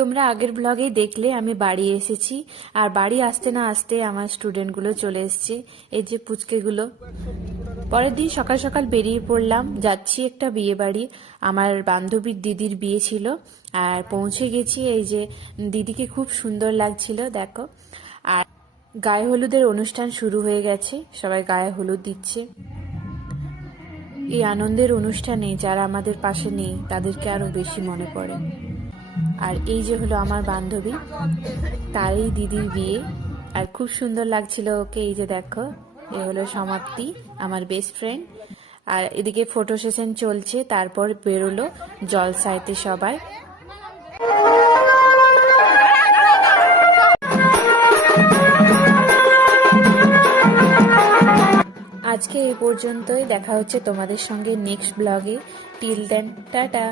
তোমরা আগের ব্লগেই দেখলে আমি বাড়ি এসেছি, আর বাড়ি আসতে না আসতে আমার স্টুডেন্টগুলো চলে এসছে, এই যে পুচকেগুলো। পরের দিন সকাল সকাল বেরিয়ে পড়লাম, যাচ্ছি একটা বিয়ে বাড়ি। আমার বান্ধবীর দিদির বিয়ে ছিল, আর পৌঁছে গেছি। এই যে দিদিকে খুব সুন্দর লাগছিল, দেখো। আর গায়ে হলুদের অনুষ্ঠান শুরু হয়ে গেছে, সবাই গায়ে হলুদ দিচ্ছে। এই আনন্দের অনুষ্ঠানে যারা আমাদের পাশে নেই তাদেরকে আরো বেশি মনে পড়ে। আর এই যে হলো আমার বান্ধবী, তারই দিদির বিয়ে, আর খুব সুন্দর লাগছিল ওকে। এই যে দেখো, এ হলো সমাপ্তি, আমার বেস্ট ফ্রেন্ড। আর এদিকে ফটো সেশন চলছে, তারপর বেরোলো জলসাইতে সবাই। আজকে এই পর্যন্তই, দেখা হচ্ছে তোমাদের সঙ্গে নেক্সট ব্লগে। Till then, tata.